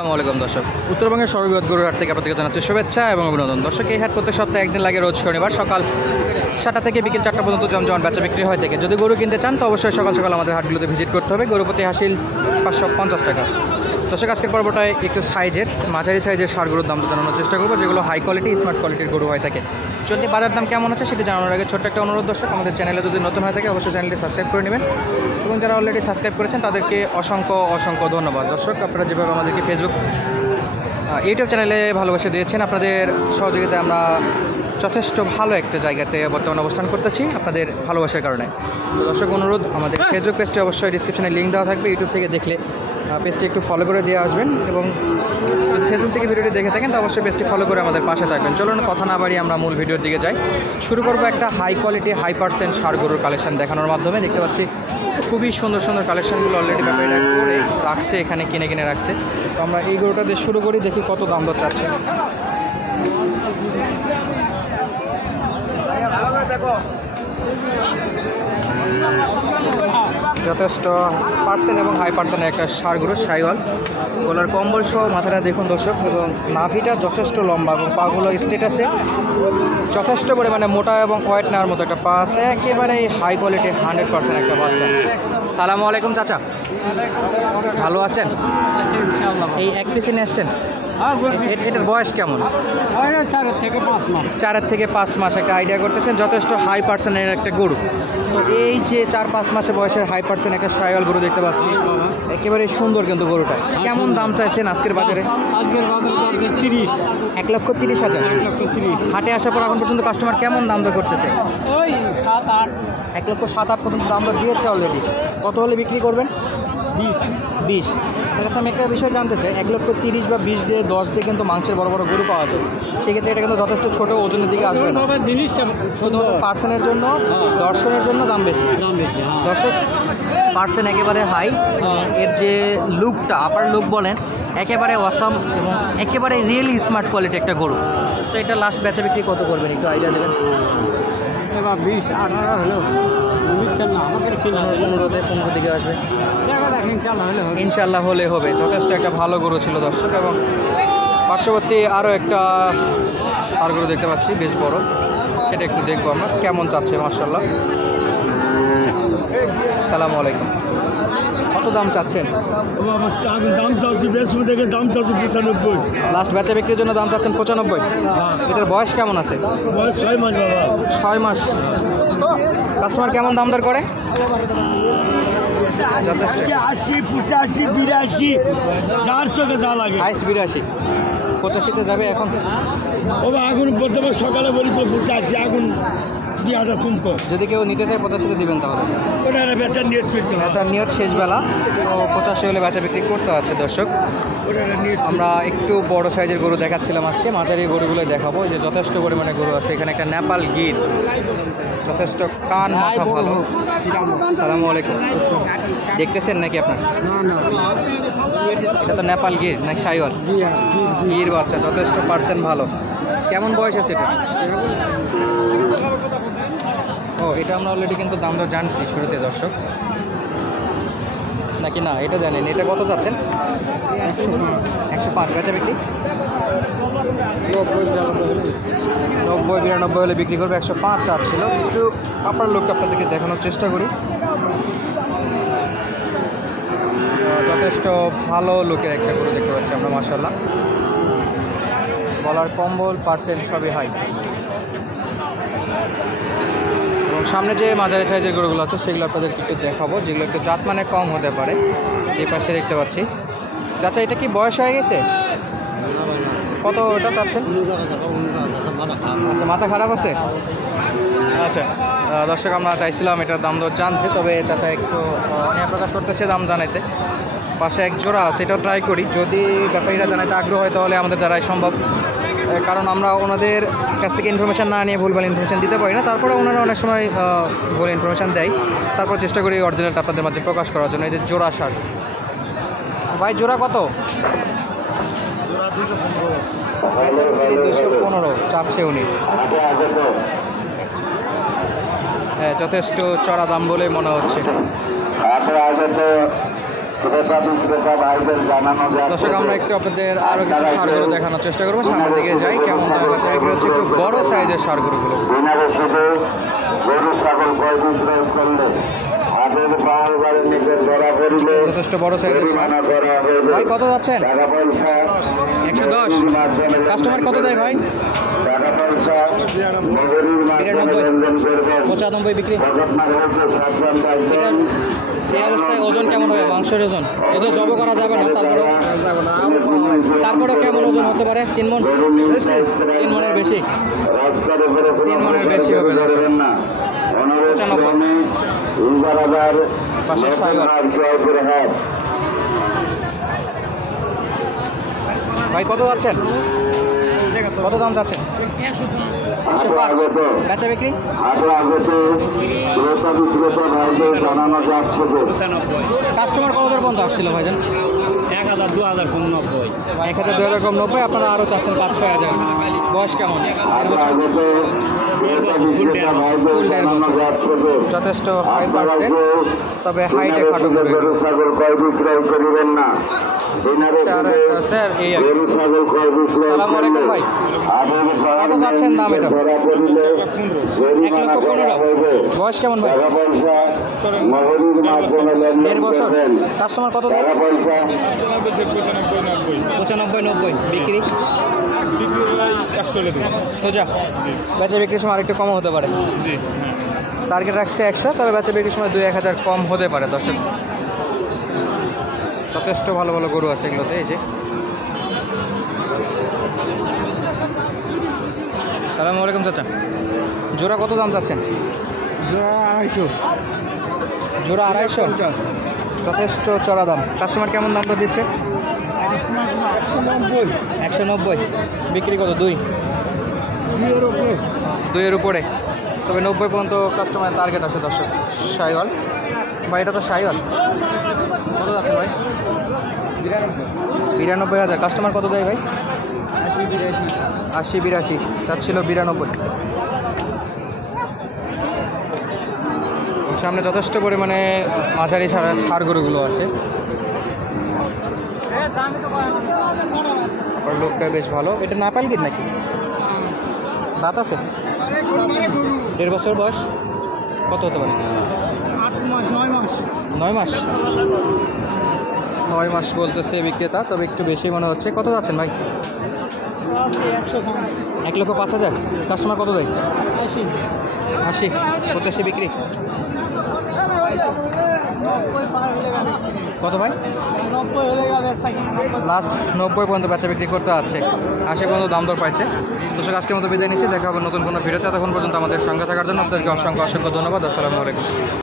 আসসালামু আলাইকুম দর্শক, উত্তরবঙ্গের সর্ববৃহৎ গরুর হাট থেকে আপনাদেরকে জানাচ্ছি শুভেচ্ছা এবং অভিনন্দন। দর্শক, এই হাট প্রত্যেক সপ্তাহে একদিন লাগে, রোজ শনিবার সকাল 7টা থেকে বিকেল 4টা পর্যন্ত জমজমাট বেচা বিক্রি হয় থেকে। যদি গরু কিনতে চান তো অবশ্যই সকাল সকাল আমাদের হাটগুলোতে ভিজিট করতে হবে। গরু প্রতি হাসিল 550 টাকা। দর্শক, আজকের পর্বটায় একটু মাঝারি সাইজের ষাঁড় গরুর দাম জানানোর চেষ্টা করবো, যেগুলো হাই কোয়ালিটি স্মার্ট কোয়ালিটির গরু হয়ে থাকে। চলতি বাজার দাম কেমন আছে সেটি জানানোর আগে ছোট্ট একটা অনুরোধ, দর্শক আমাদের চ্যানেলে যদি নতুন হয়ে থাকে অবশ্যই চ্যানেলটি সাবস্ক্রাইব করে নেবেন এবং যারা অলরেডি সাবস্ক্রাইব করেছেন তাদেরকে অসংখ্য ধন্যবাদ। দর্শক, আপনারা যেভাবে আমাদেরকে ফেসবুক ইউটিউব চ্যানেলে ভালোবাসা দিয়েছেন, আপনাদের সহযোগিতায় আমরা যথেষ্ট ভালো একটা জায়গাতে বর্তমানে অবস্থান করতেছি আপনাদের ভালোবাসার কারণে। তো দর্শক, অনুরোধ, আমাদের ফেসবুক পেজটি অবশ্যই ডিসক্রিপশনে লিঙ্ক দেওয়া থাকবে। ইউটিউব থেকে দেখলে পেজটি একটু ফলো করে দিয়ে আসবেন এবং যদি ফেসবুক থেকে ভিডিওটি দেখে থাকেন তো অবশ্যই পেজটি ফলো করে আমাদের পাশে থাকবেন। চলুন কথা না বাড়িয়ে আমরা মূল ভিডিওর দিকে যাই। শুরু করবো একটা হাই কোয়ালিটি 100% ষাঁড় গরুর কালেকশন দেখানোর মাধ্যমে। দেখতে পাচ্ছি খুবই সুন্দর কালেকশনগুলো অলরেডি ব্যাপারীরা করে রাখছে, এখানে কিনে রাখছে। তো আমরা এই গরুটা দিয়ে শুরু করি, দেখি কত দাম দর চাচ্ছে। যথেষ্ট পার্সেন্ট এবং হাই পার্সেন্টের একটা ষাঁড় গরু, শাইওয়াল, গলার কম্বল সহ মাথাটা দেখুন দর্শক, এবং নাভিটা যথেষ্ট লম্বা এবং পাগুলো স্টেটাসে যথেষ্ট পরিমাণে মোটা এবং ওয়েট নেওয়ার মতো একটা পা আছে। একেবারে হাই কোয়ালিটি 100% একটা বাচ্চা। সালামু আলাইকুম চাচা, ভালো আছেন? এই এক পিসে নিয়ে আসছেন, এটার বয়স কেমন? 4 থেকে 5 মাস একটা আইডিয়া করতেছেন। যথেষ্ট হাই পার্সেন্টের একটা গরু। তো এই যে 4-5 মাসে বয়সের হাই পার্সেন্ট একটা শাইওয়াল গরু দেখতে পাচ্ছি, একেবারে সুন্দর কিন্তু গরুটা। কেমন দাম চাইছেন আজকের বাজারে? আজকের বাজার 1,30,000। হাটে আসার পর এখন পর্যন্ত কাস্টমার কেমন দাম দর করতেছে? ওই 7-8। 1,07,000 পর্যন্ত দাম দর দিয়েছে অলরেডি। কত হলে বিক্রি করবেন? 20। ঠিক আছে, আমি একটা বিষয় জানতে চাই, 1,30,000 বা 20 দিয়ে 10 দিয়ে কিন্তু মাংসের বড় গরু পাওয়া যায়। সেক্ষেত্রে এটা কিন্তু যথেষ্ট ছোট ওজনের দিকে আসবে না। জিনিসটা শুধুমাত্র পার্সেন্টের জন্য, দর্শনের জন্য দাম বেশি। দর্শক, পার্সেন্ট একেবারে হাই, এর যে লুকটা, আপার লুক বলেন, একেবারে অসাম এবং একেবারে রিয়েলি স্মার্ট কোয়ালিটি একটা গরু। তো এটা লাস্ট বেচা বিক্রি কত করবেন একটু আইডিয়া দেবেন? এবার 20-18 হলো না, আমাদের 15 দিকে আসবে ইনশাল্লাহ হলে হবে। যথেষ্ট একটা ভালো গরু ছিল দর্শক। এবং পার্শ্ববর্তী আরও একটা ষাঁড় গরু দেখতে পাচ্ছি, বেশ বড়, সেটা একটু দেখবো আমরা কেমন চাচ্ছে। মাশাআল্লাহ। আসসালামু আলাইকুম, কত দাম চাচ্ছেন? দাম চাচ্ছি থেকে দাম চাচ্ছি 95। লাস্ট বেচা বিক্রির জন্য দাম চাচ্ছেন 95। এটার বয়স কেমন আছে? বয়স 6 মাস বাবা। 6 মাস। কাস্টমার কেমন দাম দর করে? যথেষ্ট 80, 85, 82, যার চোখে যা লাগে। হাইস্ট 82, 85-তে যাবে এখন। আগুন প্রথমে সকালে বলি তো 85, আগুন 2000 কম কর। যদি কেউ নিতে চায় 85-তে দিবেন তাহলে? ওটা বেচার নিয়ত করছে, বেচার নিয়ত শেষ বেলা, তো 85 হলে বেচা বিক্রি করতে আছে। দর্শক, আমরা একটু বড় সাইজের গরু দেখাচ্ছিলাম আজকে, মাঝারি গরুগুলো দেখাবো। যে যথেষ্ট পরিমাণে গরু আছে এখানে। একটা নেপাল গির, যথেষ্ট কান মাথা ভালো। আসসালামু আলাইকুম, দেখতেছেন নাকি আপনার? এটা তো নেপাল গির নাকি শাইওয়াল? গির বাচ্চা, যথেষ্ট পার্সেন্ট ভালো। কেমন বয়স আছে এটা? ও, এটা আমরা অলরেডি কিন্তু দাম দর জানছি শুরুতে দর্শক, নাকি না এটা জানেন? এটা কত চাচ্ছেন? 105। বেচা বিক্রি 90-92 হলে বিক্রি করবে। 105 চাচ্ছিল। একটু আপার লোকটা আপনাদেরকে দেখানোর চেষ্টা করি। যথেষ্ট ভালো লোকের একটা গরু দেখতে পাচ্ছি আমরা, মাশাআল্লাহ। গলার কম্বল, পার্সেন্ট সবই হাই। এবং সামনে যে মাঝারি সাইজের গরুগুলো আছে সেগুলো আপনাদেরকে একটু দেখাবো, যেগুলো একটু জাত মানে কম হতে পারে। যে পাশে দেখতে পাচ্ছি। চাচা, এটা কি বয়স হয়ে গেছে? কত ওটা চাচ্ছেন? আচ্ছা, মাথা খারাপ আছে। আচ্ছা দর্শক, আমরা চাইছিলাম এটার দাম দর জানতে, তবে চাচা একটু অনিয়া প্রকাশ করতেছে দাম জানাইতে। পাশে এক জোড়া আছে, এটাও ট্রাই করি। যদি ব্যাপারীরা জানাইতে আগ্রহ হয় তাহলে আমাদের দ্বারাই সম্ভব, কারণ আমরা ওনাদের কাছ থেকে ইনফরমেশান না নিয়ে ভুলভাল ইনফরমেশান দিতে পারি না। তারপরে ওনারা অনেক সময় ভুল ইনফরমেশান দেয়, তারপর চেষ্টা করি অরিজিনালটা আপনাদের মাঝে প্রকাশ করার জন্য। এই যে জোড়া ষাঁড়, ভাই জোড়া কত? 215 চাচ্ছে উনি। হ্যাঁ, যথেষ্ট চড়া দাম বলে মনে হচ্ছে। ক্রেতা বিক্রেতা ভাইদের জানানো যাচ্ছে দর্শক আমরা একটু আপনাদের আরো কিছু ষাঁড়গুলো দেখানোর চেষ্টা করবো, সামনের দিকে যাই। কেমন দামে বেচা বিক্রি হচ্ছে, একটু বড় সাইজের ষাঁড়গুলোগুলো। বিনারে শুধু গরু ছাগল ক্রয় বিক্রয় করলে হাটের পাওয়ার বাড়ি নিজের ধরা করিলে যথেষ্ট বড় সাইজের ষাঁড়। জরিমানা করা হবে। ভাই কত যাচ্ছেন? টাকা পয়সা 110। কাস্টমার কত দেয় ভাই? টাকা পয়সা নগরীর মাধ্যমে 93, লেনদেন করবেন। 95 বিক্রি। ভগৎনাথ হচ্ছে সাবধান থাকবেন। এই অবস্থায় ওজন কেমন হবে? মাংসের ওজন যদি জব করা যাবে না, তারপরেও কেমন ওজন হতে পারে? 3 মণ? 3 মণের বেশি। রাস্তার উপরে কোনো 3 মণের বেশি হবে। করবেন না। অনুরোধ 95। ক্রমে ইন্দারাবাদ পাশের সাইকেল। নতুন জয়পুর হাট। ভাই কত যাচ্ছেন? কত দাম যাচ্ছেন? 105। বেচা বিক্রি? হাটে আগত ক্রেতা বিক্রেতা ভাইদের জানানো যাচ্ছে যে কাস্টমার কত দর পর্যন্ত আসছিল ভাইজান? 1000 2000 কম 90। 1000 2000 কম 90। আপনারা আরও চাচ্ছেন 5-6 হাজার। বয়স কেমন? 1.5 হাটে বছর। আগত ক্রেতা বিক্রেতা ভাইদের ফুল 1.5 জানানো বছর। যাচ্ছে যে যথেষ্ট হাই আপনারা পার্সেন্ট, যে তবে হাইটে খাটো করে। গরু ছাগল ক্রয় বিক্রয় করিবেন না। বিনারে স্যার স্যার এই আর কি। গরু ছাগল ক্রয় বিক্রয় সালাম আলাইকুম ভাই। কত চাচ্ছেন দাম এটা? ধরা পড়িলে 1,15,000। হবে। বয়স কেমন ভাই? টাকা পয়সা নগরীর মাধ্যমে 1.5 লেনদেন বছর। করবেন। কাস্টমার কত দেয়? টাকা পয়সা 95-90 বিক্রি। 100 সোজা বেচা বিক্রির সময় আরেকটু কম হতে পারে। টার্গেট রাখছে 100, তবে বেচা বিক্রির সময় 2-1000 কম হতে পারে। দর্শক যথেষ্ট ভালো ভালো গরু আছে এগুলোতে। এই যে সালামু আলাইকুম চাচা, জোড়া কত দাম চাচ্ছেন? জোড়া 250। জোড়া 250। যথেষ্ট চড়া দাম। কাস্টমার কেমন দামটা দিচ্ছে? 190। বিক্রি কত? 2 2 উপরে। 2-এর উপরে, তবে 90 পর্যন্ত কাস্টমার টার্গেট আছে। দর্শক সাইওয়াল ভাই, এটা তো সাইওয়াল। কত যাচ্ছে ভাই? 92,000। কাস্টমার কত দেয় ভাই? 80-82 চাচ্ছিল 92। সামনে যথেষ্ট পরিমাণে মাঝারি ষাঁড় গরুগুলো আছে। আর লোকটা বেশ ভালো। এটা নাপাল গির নাকি? দাঁত আছে? 1.5 বছর বয়স। কত হতে পারে? 9 মাস। 9 মাস বলতেছে বিক্রেতা, তবে একটু বেশি মনে হচ্ছে। কত যাচ্ছেন ভাই? 1,05,000। কাস্টমার কত দেয়? 80। 85 বিক্রি। কত ভাই? লাস্ট 90 পর্যন্ত বেচা বিক্রি করতে আছে। 80 পর্যন্ত দাম দর পাইছে। দর্শক আজকের মতো বিদায় নিচ্ছি। দেখা হবে নতুন কোনো ভিডিওতে। ততক্ষণ পর্যন্ত আমাদের সঙ্গে থাকার জন্য আপনাদেরকে অসংখ্য অসংখ্য ধন্যবাদ। আসসালামু আলাইকুম।